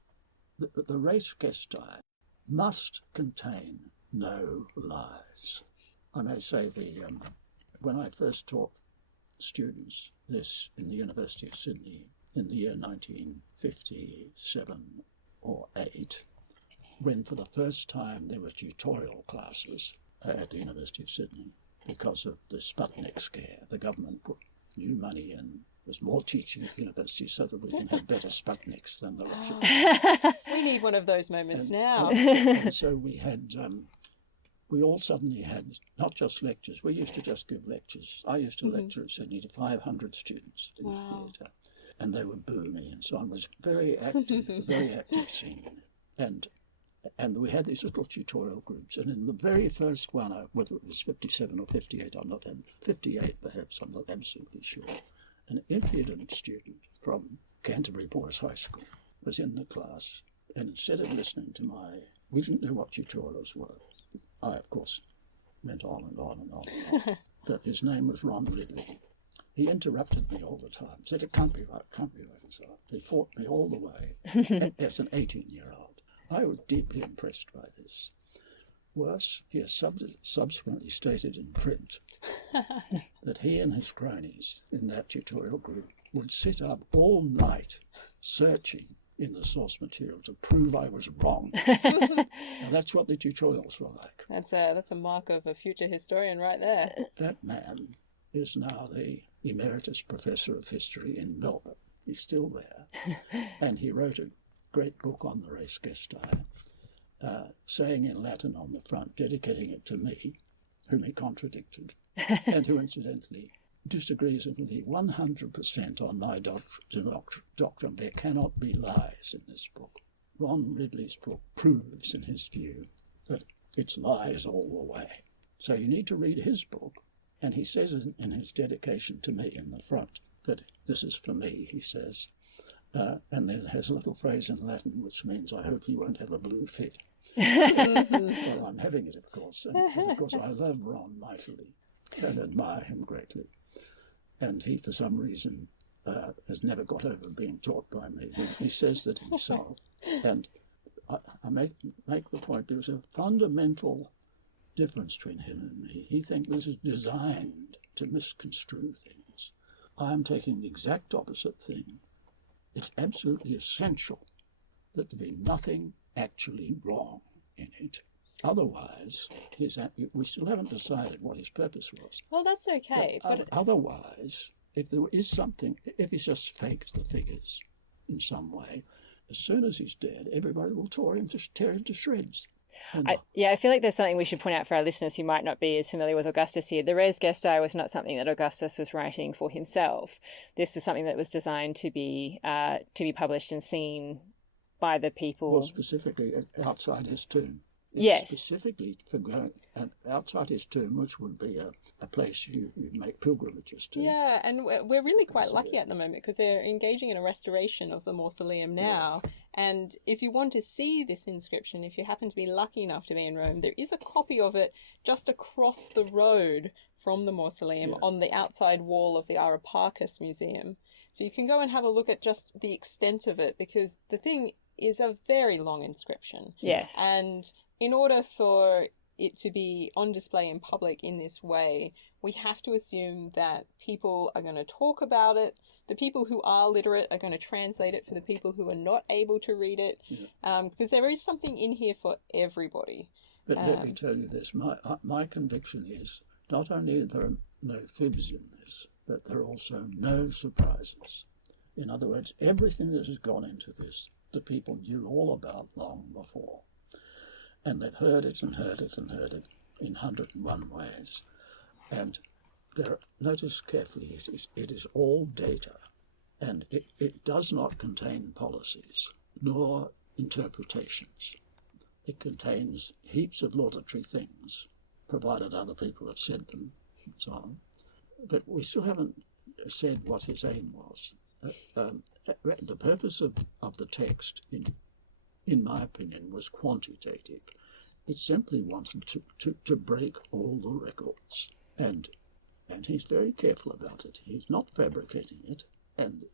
Res Gestae must contain no lies. I may say when I first taught students this in the University of Sydney in the year 1957 or 8, when for the first time there were tutorial classes at the University of Sydney because of the Sputnik scare. The government put new money in. There's more teaching at universities so that we can have better Sputniks than the Russians. We need one of those moments now. And so we all suddenly had not just lectures. We used to just give lectures. I used to lecture at Sydney to 500 students in the theatre, and they would boo me and so on. It was very active scene. And we had these little tutorial groups, and in the very first one, whether it was 57 or 58, 58 perhaps, I'm not absolutely sure, an impudent student from Canterbury Boys High School was in the class, and instead of listening to we didn't know what tutorials were. I, of course, went on and on and on and on. But his name was Ron Ridley. He interrupted me all the time, said it can't be right, can't be right, and so on. He fought me all the way as an 18-year-old. I was deeply impressed by this. Worse, he has subsequently stated in print that he and his cronies in that tutorial group would sit up all night searching in the source material to prove I was wrong. Now, that's what the tutorials were like. That's a mark of a future historian right there. That man is now the Emeritus Professor of History in Melbourne. He's still there. And he wrote a great book on the Res Gestae, saying in Latin on the front, dedicating it to me, whom he contradicted, and who incidentally disagrees with me 100% on my doctrine. There cannot be lies in this book. Ron Ridley's book proves, in his view, that it's lies all the way. So you need to read his book, and he says in his dedication to me in the front that this is for me, he says, and then has a little phrase in Latin which means, I hope he won't have a blue fit. Well, I'm having it, of course, and of course I love Ron mightily and admire him greatly. And he, for some reason, has never got over being taught by me. He says that himself. And I make the point, there's a fundamental difference between him and me. He thinks this is designed to misconstrue things. I am taking the exact opposite thing. It's absolutely essential that there be nothing actually wrong in it. Otherwise, we still haven't decided what his purpose was. Well, that's okay. But otherwise, if there is something, if he's just faked the figures in some way, as soon as he's dead, everybody will tear him to shreds. I feel like there's something we should point out for our listeners who might not be as familiar with Augustus here. The Res Gestae was not something that Augustus was writing for himself. This was something that was designed to be published and seen by the people. Well, specifically outside his tomb. Yes. Specifically for going outside his tomb, which would be a place you make pilgrimages to. Yeah, and we're really quite lucky at the moment because they're engaging in a restoration of the mausoleum now. Yeah. And if you want to see this inscription, if you happen to be lucky enough to be in Rome, there is a copy of it just across the road from the mausoleum on the outside wall of the Areopagus Museum. So you can go and have a look at just the extent of it, because the thing is a very long inscription. Yes. And in order for it to be on display in public in this way, we have to assume that people are going to talk about it. The people who are literate are going to translate it for the people who are not able to read it, because there is something in here for everybody. But let me tell you this, my conviction is not only are there no fibs in this, but there are also no surprises. In other words, everything that has gone into this, the people knew all about long before. And they've heard it and heard it and heard it in 101 ways. And notice carefully, it is all data, and it does not contain policies nor interpretations. It contains heaps of laudatory things, provided other people have said them, and so on. But we still haven't said what his aim was. The purpose of the text, in my opinion, was quantitative. It simply wanted to break all the records. And he's very careful about it. He's not fabricating it. And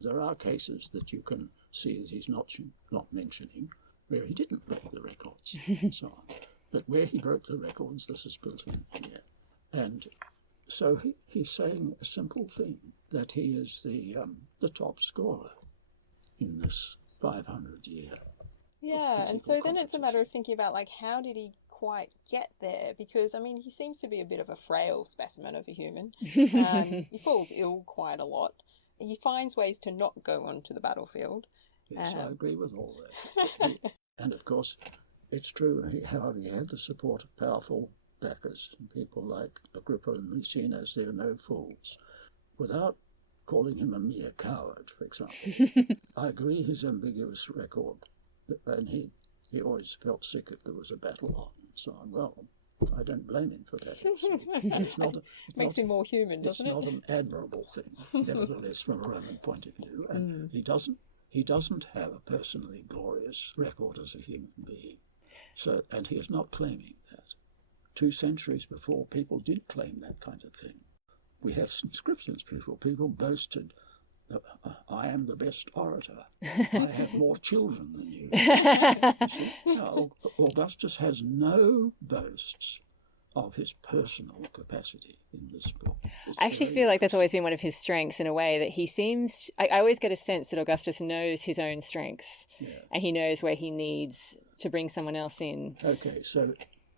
there are cases that you can see that he's not mentioning where he didn't break the records and so on. But where he broke the records, this is built in here. And so he's saying a simple thing, that he is the top scorer in this 500-year. Yeah, and so then it's a matter of thinking about, like, how did he quite get there? Because, I mean, he seems to be a bit of a frail specimen of a human. He falls ill quite a lot. He finds ways to not go onto the battlefield. Yes, I agree with all that. And, of course, it's true, however, he had the support of powerful backers, people like Agrippa and Maecenas. They're no fools. Without calling him a mere coward, for example, I agree his ambiguous record, and he always felt sick if there was a battle on and so on. Well, I don't blame him for that. It makes him more human, doesn't it? It's not an admirable thing, nevertheless, from a Roman point of view. And he doesn't have a personally glorious record as a human being. So, and he is not claiming that. 2 centuries before, people did claim that kind of thing. We have inscriptions, people boasted, I am the best orator. I have more children than you. No, Augustus has no boasts of his personal capacity in this book. I actually feel like that's always been one of his strengths, in a way that he seems... I always get a sense that Augustus knows his own strengths, and he knows where he needs to bring someone else in. Okay, so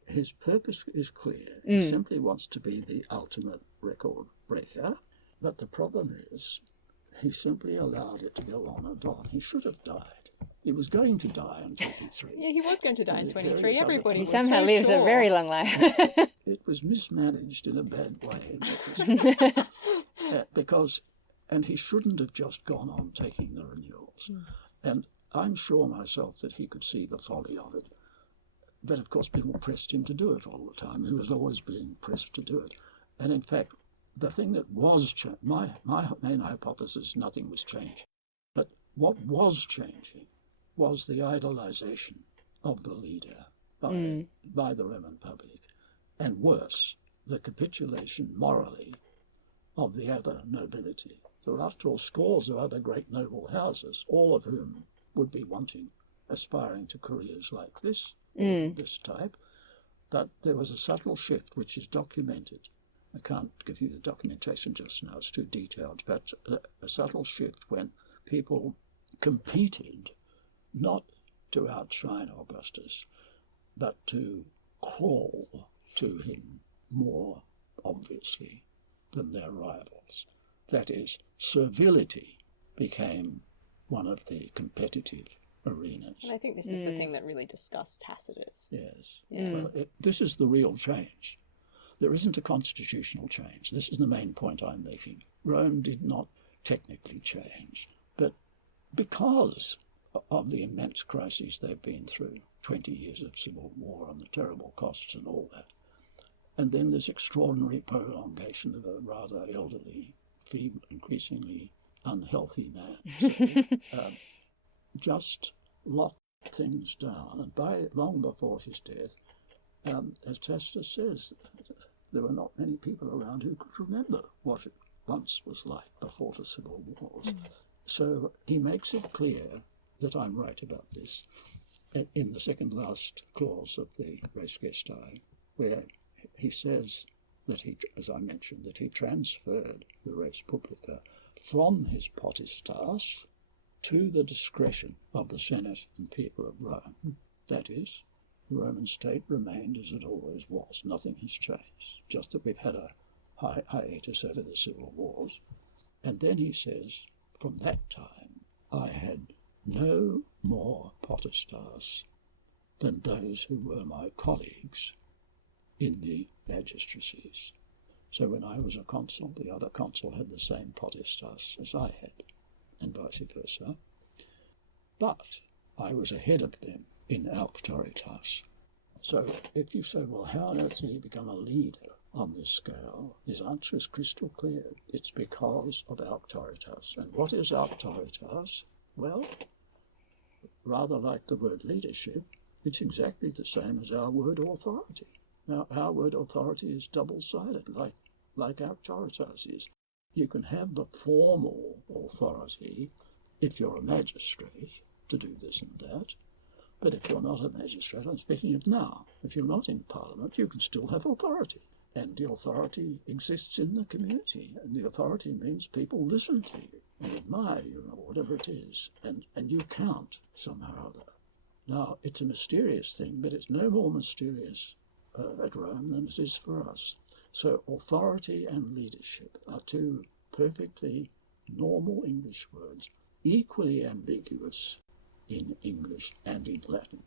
his purpose is clear. He simply wants to be the ultimate record breaker, but the problem is he simply allowed it to go on and on. He should have died. He was going to die in 23. Yeah, he was going to die in 23. Everybody He was somehow so lives sure. a very long life. It was mismanaged in a bad way. And he shouldn't have just gone on taking the renewals. And I'm sure myself that he could see the folly of it. But of course people pressed him to do it all the time. He was always being pressed to do it. And in fact, the thing that was my main hypothesis, nothing was changed. But what was changing was the idolization of the leader by the Roman public. And worse, the capitulation morally of the other nobility. There are, after all, scores of other great noble houses, all of whom would be wanting aspiring to careers like this, or this type, but there was a subtle shift which is documented. I can't give you the documentation just now, it's too detailed, but a subtle shift when people competed not to outshine Augustus, but to crawl to him more obviously than their rivals. That is, servility became one of the competitive arenas. And I think this is the thing that really disgusts Tacitus. Yes. Yeah. Well, this is the real change. There isn't a constitutional change. This is the main point I'm making. Rome did not technically change, but because of the immense crises they've been through, 20 years of civil war and the terrible costs and all that, and then this extraordinary prolongation of a rather elderly, feeble, increasingly unhealthy man, just locked things down. And long before his death, as Tacitus says, there were not many people around who could remember what it once was like before the civil wars. So he makes it clear that I'm right about this in the second last clause of the Res Gestae, where he says that he, as I mentioned, that he transferred the res publica from his potestas to the discretion of the Senate and people of Rome. That is, the Roman state remained as it always was. Nothing has changed, just that we've had a hiatus over the civil wars. And then he says, from that time, I had no more potestas than those who were my colleagues in the magistracies. So when I was a consul, the other consul had the same potestas as I had, and vice versa. But I was ahead of them in auctoritas. So if you say, well, how on earth did he become a leader on this scale? His answer is crystal clear. It's because of auctoritas. And what is auctoritas? Well, rather like the word leadership, it's exactly the same as our word authority. Now, our word authority is double-sided, like auctoritas is. You can have the formal authority if you're a magistrate to do this and that, but if you're not a magistrate, I'm speaking of now, if you're not in Parliament, you can still have authority. And the authority exists in the community, and the authority means people listen to you and admire you, or whatever it is, and you count somehow or other. Now, it's a mysterious thing, but it's no more mysterious at Rome than it is for us. So authority and leadership are two perfectly normal English words, equally ambiguous in English and in Latin.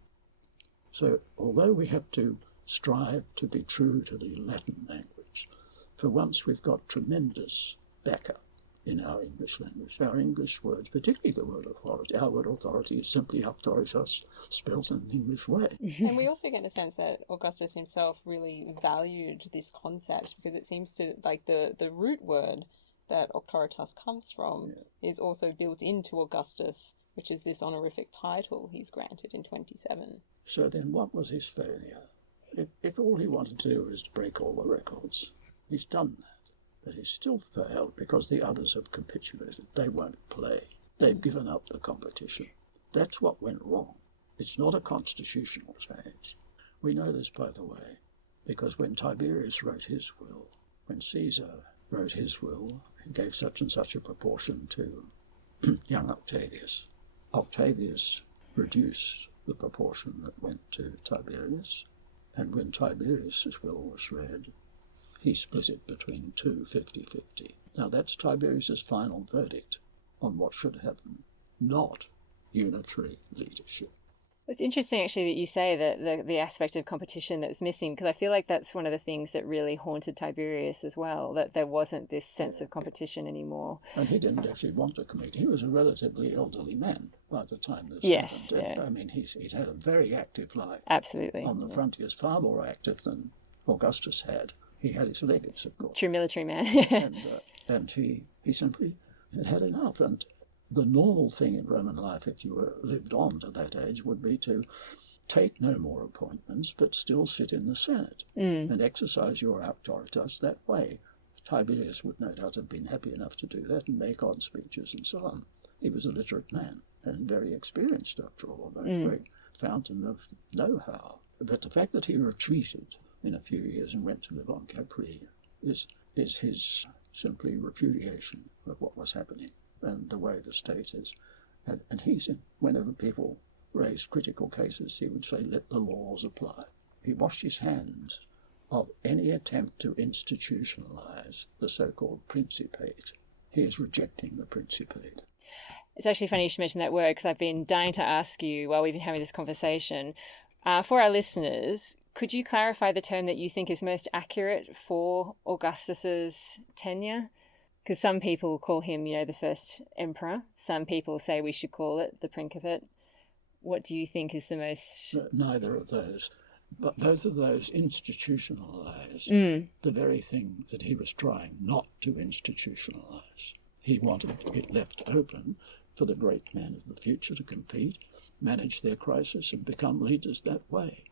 So although we have to strive to be true to the Latin language, for once we've got tremendous backup in our English language. Our English words, particularly the word authority, our word authority is simply auctoritas spelt in an English way. And we also get a sense that Augustus himself really valued this concept, because it seems to, like, the root word that auctoritas comes from is also built into Augustus, which is this honorific title he's granted in 27. So then what was his failure? If all he wanted to do is to break all the records, he's done that. But he's still failed because the others have capitulated. They won't play. They've given up the competition. That's what went wrong. It's not a constitutional change. We know this, by the way, because when Tiberius wrote his will, when Caesar wrote his will, he gave such and such a proportion to young Octavius. Octavius reduced the proportion that went to Tiberius, and when Tiberius's will was read, he split it between two 50-50. Now that's Tiberius's final verdict on what should happen, not unitary leadership. It's interesting, actually, that you say that the aspect of competition that's missing, because I feel like that's one of the things that really haunted Tiberius as well, that there wasn't this sense of competition anymore. And he didn't actually want to compete. He was a relatively elderly man by the time this happened. Yeah. I mean, he'd had a very active life. Absolutely. On the frontiers, far more active than Augustus had. He had his legates, of course. True military man. and he simply had enough. And the normal thing in Roman life, if you lived on to that age, would be to take no more appointments, but still sit in the Senate and exercise your auctoritas that way. Tiberius would no doubt have been happy enough to do that and make odd speeches and so on. He was a literate man. and very experienced after all, a great fountain of know-how. But the fact that he retreated in a few years and went to live on Capri is his simply repudiation of what was happening and the way the state is. And whenever people raised critical cases, he would say, let the laws apply. He washed his hands of any attempt to institutionalize the so-called Principate. He is rejecting the Principate. It's actually funny you should mention that word, because I've been dying to ask you while we've been having this conversation. For our listeners, could you clarify the term that you think is most accurate for Augustus's tenure? Because some people call him, the first emperor. Some people say we should call it the Principate. What do you think is the most... Neither of those. But both of those institutionalize the very thing that he was trying not to institutionalize. He wanted it left open for the great men of the future to compete, manage their crisis, and become leaders that way.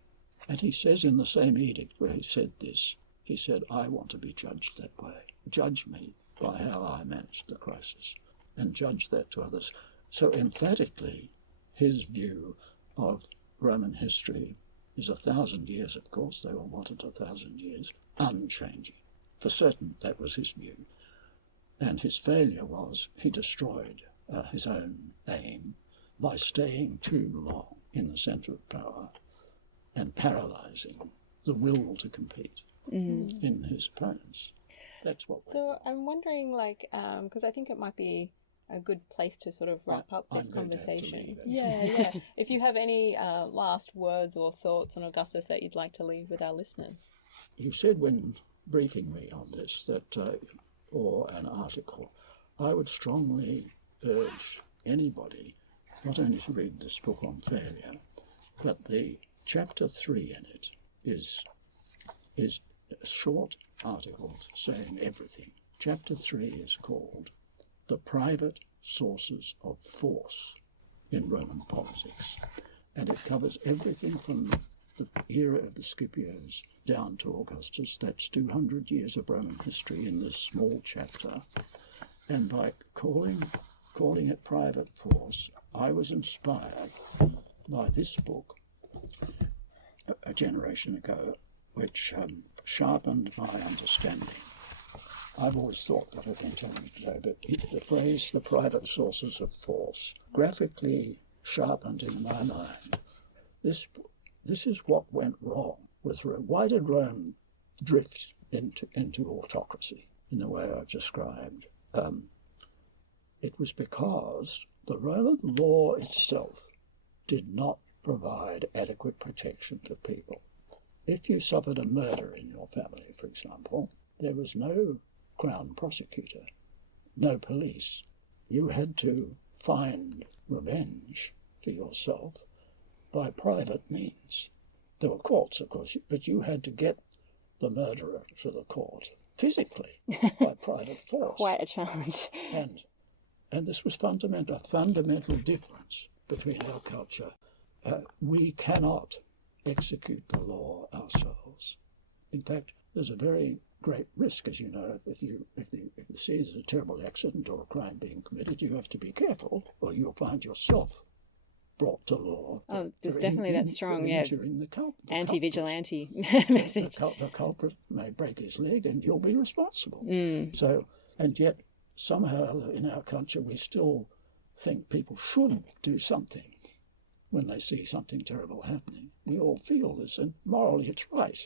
And he says in the same edict where he said this, he said, I want to be judged that way. Judge me by how I managed the crisis, and judge that to others. So emphatically, his view of Roman history is 1,000 years, of course, they all wanted 1,000 years, unchanging. For certain, that was his view. And his failure was he destroyed his own aim by staying too long in the centre of power and paralysing the will to compete in his opponents. That's what. So I'm wondering, because I think it might be a good place to sort of wrap up this conversation. Yeah. If you have any last words or thoughts on Augustus that you'd like to leave with our listeners. You said when briefing me on this that, or an article, I would strongly urge anybody not only to read this book on failure, but the chapter 3 in it is a short article saying everything. Chapter 3 is called The Private Sources of Force in Roman Politics, and it covers everything from the era of the Scipios down to Augustus. That's 200 years of Roman history in this small chapter. And by calling it private force, I was inspired by this book a generation ago, which sharpened my understanding. I've always thought what I've been telling you today, but the phrase, the private sources of force, graphically sharpened in my mind. This is what went wrong with Rome. Why did Rome drift into autocracy in the way I've described? It was because the Roman law itself did not provide adequate protection for people. If you suffered a murder in your family, for example, there was no crown prosecutor, no police. You had to find revenge for yourself by private means. There were courts, of course, but you had to get the murderer to the court physically by private force. Quite a challenge. And this was a fundamental difference between our culture. We cannot execute the law ourselves. In fact, there's a very great risk, as you know, if you see there's a terrible accident or a crime being committed, you have to be careful, or you'll find yourself brought to law. There's definitely that strong, anti-vigilante message. The culprit may break his leg, and you'll be responsible. So, and yet somehow in our culture we still think people should do something when they see something terrible happening. We all feel this, and morally it's right.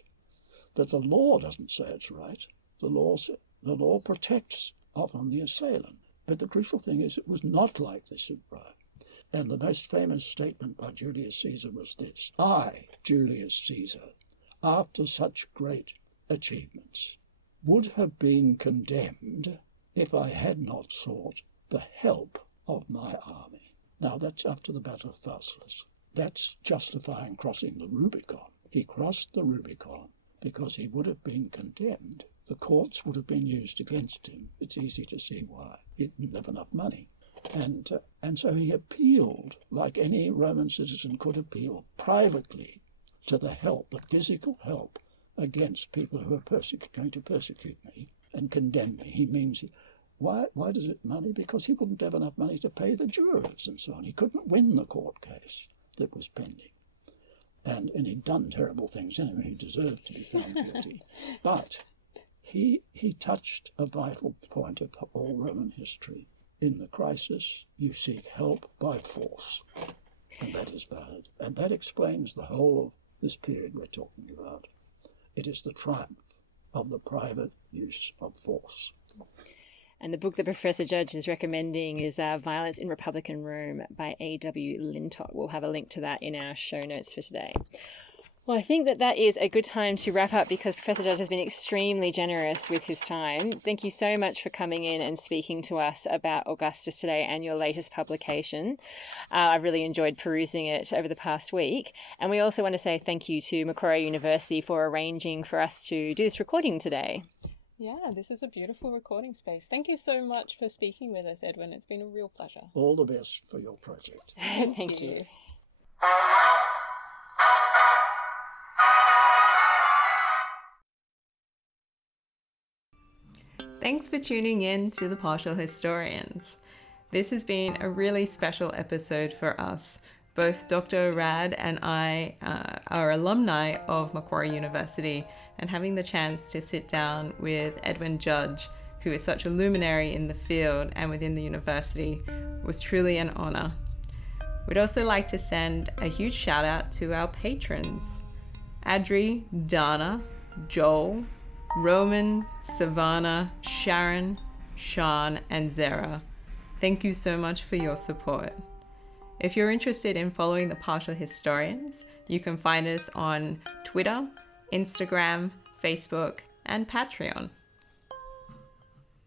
But the law doesn't say it's right. The law protects often the assailant. But the crucial thing is it was not like this at Rome. And the most famous statement by Julius Caesar was this: I, Julius Caesar, after such great achievements, would have been condemned if I had not sought the help of my army. Now that's after the Battle of Pharsalus. That's justifying crossing the Rubicon. He crossed the Rubicon because he would have been condemned. The courts would have been used against him. It's easy to see why. He didn't have enough money. And so he appealed, like any Roman citizen could appeal, privately to the help, the physical help, against people who are going to persecute me and condemn me. He means Why does it money? Because he wouldn't have enough money to pay the jurors and so on. He couldn't win the court case that was pending. And he'd done terrible things anyway. He deserved to be found guilty. But he touched a vital point of all Roman history. In the crisis, you seek help by force. And that is valid. And that explains the whole of this period we're talking about. It is the triumph of the private use of force. And the book that Professor Judge is recommending is Violence in Republican Rome by A.W. Lintott. We'll have a link to that in our show notes for today. Well, I think that is a good time to wrap up because Professor Judge has been extremely generous with his time. Thank you so much for coming in and speaking to us about Augustus today and your latest publication. I've really enjoyed perusing it over the past week. And we also want to say thank you to Macquarie University for arranging for us to do this recording today. Yeah, this is a beautiful recording space. Thank you so much for speaking with us, Edwin. It's been a real pleasure. All the best for your project. Thank you. Thanks for tuning in to The Partial Historians. This has been a really special episode for us. Both Dr. Rad and I are alumni of Macquarie University, and having the chance to sit down with Edwin Judge, who is such a luminary in the field and within the university, was truly an honour. We'd also like to send a huge shout out to our patrons: Adri, Dana, Joel, Roman, Savannah, Sharon, Sean, and Zara. Thank you so much for your support. If you're interested in following The Partial Historians, you can find us on Twitter, Instagram, Facebook, and Patreon.